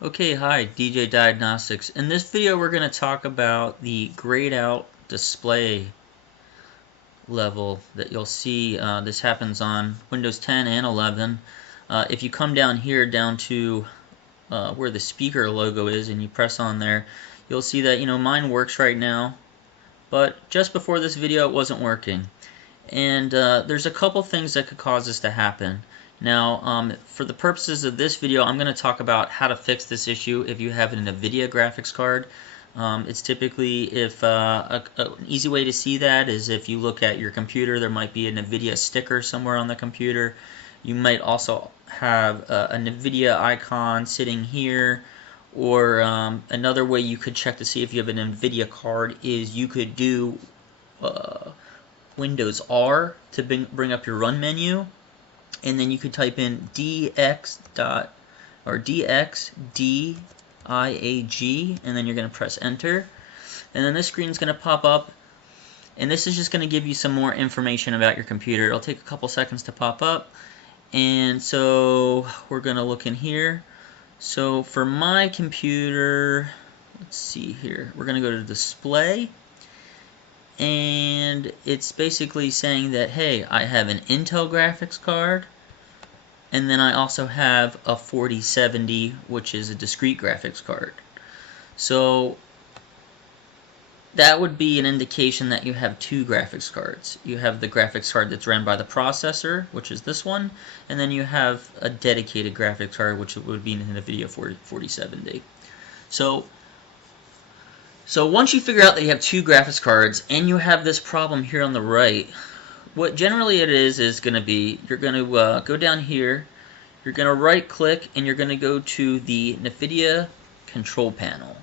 Okay, hi, DJ Diagnostics. In this video we're going to talk about the grayed out display level that you'll see. This happens on Windows 10 and 11. If you come down here down to where the speaker logo is and you press on there, you'll see that mine works right now, but just before this video it wasn't working. And there's a couple things that could cause this to happen. Now, for the purposes of this video, I'm going to talk about how to fix this issue if you have an nvidia graphics card. It's typically, if an easy way to see that is if you look at your computer, there might be an nvidia sticker somewhere on the computer. You might also have a nvidia icon sitting here, or another way you could check to see if you have an nvidia card is you could do Windows R to bring up your run menu, and then you could type in dxdiag, and then you're going to press enter, and then this screen is going to pop up, and this is just going to give you some more information about your computer. It'll take a couple seconds to pop up, and so we're going to look in here. So for my computer, let's see here, we're going to go to display, and it's basically saying that, hey, I have an Intel graphics card, and then I also have a 4070, which is a discrete graphics card. So that would be an indication that you have two graphics cards. You have the graphics card that's ran by the processor, which is this one, and then you have a dedicated graphics card, which would be an nvidia 4070. So once you figure out that you have two graphics cards and you have this problem here on the right, what generally it is going to be, you're going to go down here, you're going to right click, and you're going to go to the nvidia control panel.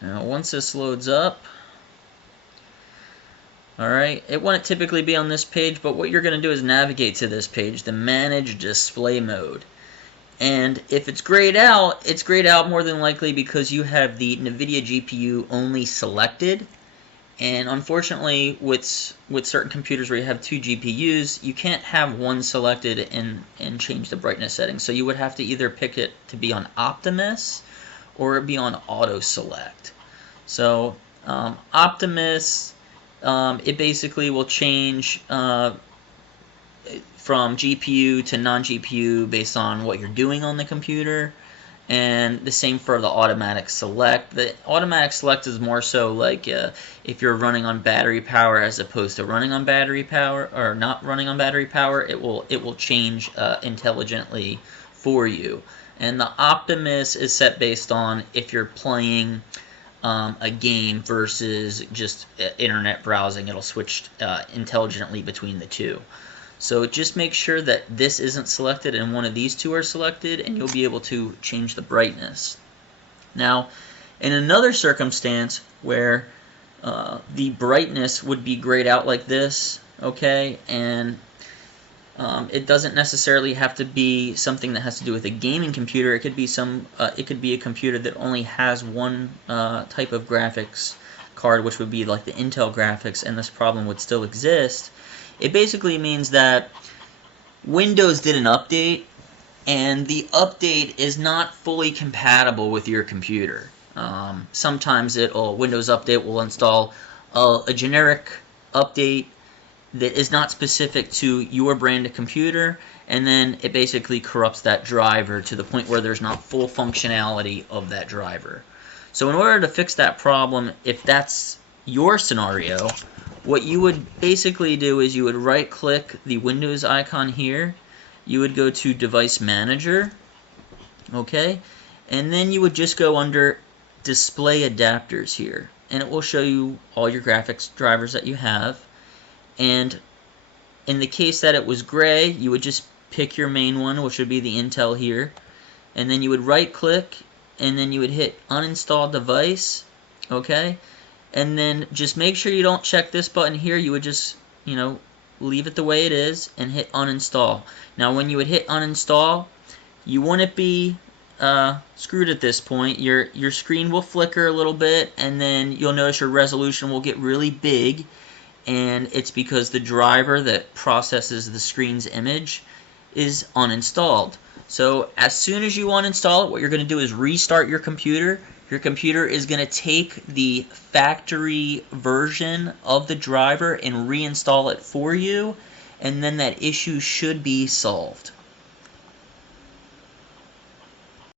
Now once this loads up, alright, it wouldn't typically be on this page, but what you're going to do is navigate to this page, the manage display mode. And if it's grayed out more than likely because you have the nvidia GPU only selected. And unfortunately, with certain computers where you have two GPUs, you can't have one selected and change the brightness settings. So you would have to either pick it to be on Optimus or be on Auto Select. So Optimus, it basically will change from GPU to non-GPU based on what you're doing on the computer, and the same for the automatic select. The automatic select is more so like if you're running on battery power as opposed to running on battery power, or not running on battery power, it will change intelligently for you. And the Optimus is set based on if you're playing a game versus just internet browsing. It'll switch intelligently between the two. So just make sure that this isn't selected and one of these two are selected, and you'll be able to change the brightness. Now, in another circumstance where the brightness would be grayed out like this, okay, and it doesn't necessarily have to be something that has to do with a gaming computer. It could be a computer that only has one type of graphics card, which would be like the Intel graphics, and this problem would still exist. It basically means that Windows did an update, and the update is not fully compatible with your computer. Sometimes Windows Update will install a generic update that is not specific to your brand of computer, and then it basically corrupts that driver to the point where there's not full functionality of that driver. So in order to fix that problem, if that's your scenario, what you would basically do is you would right click the Windows icon here, you would go to Device Manager, okay, and then you would just go under Display Adapters here, and it will show you all your graphics drivers that you have. And in the case that it was gray, you would just pick your main one, which would be the Intel here, and then you would right click, and then you would hit Uninstall Device, okay, and then just make sure you don't check this button here. You would just, leave it the way it is and hit uninstall. Now when you would hit uninstall, you wouldn't be screwed at this point. Your screen will flicker a little bit, and then you'll notice your resolution will get really big, and it's because the driver that processes the screen's image is uninstalled. So as soon as you uninstall it, what you're going to do is restart your computer. Your computer is going to take the factory version of the driver and reinstall it for you, and then that issue should be solved.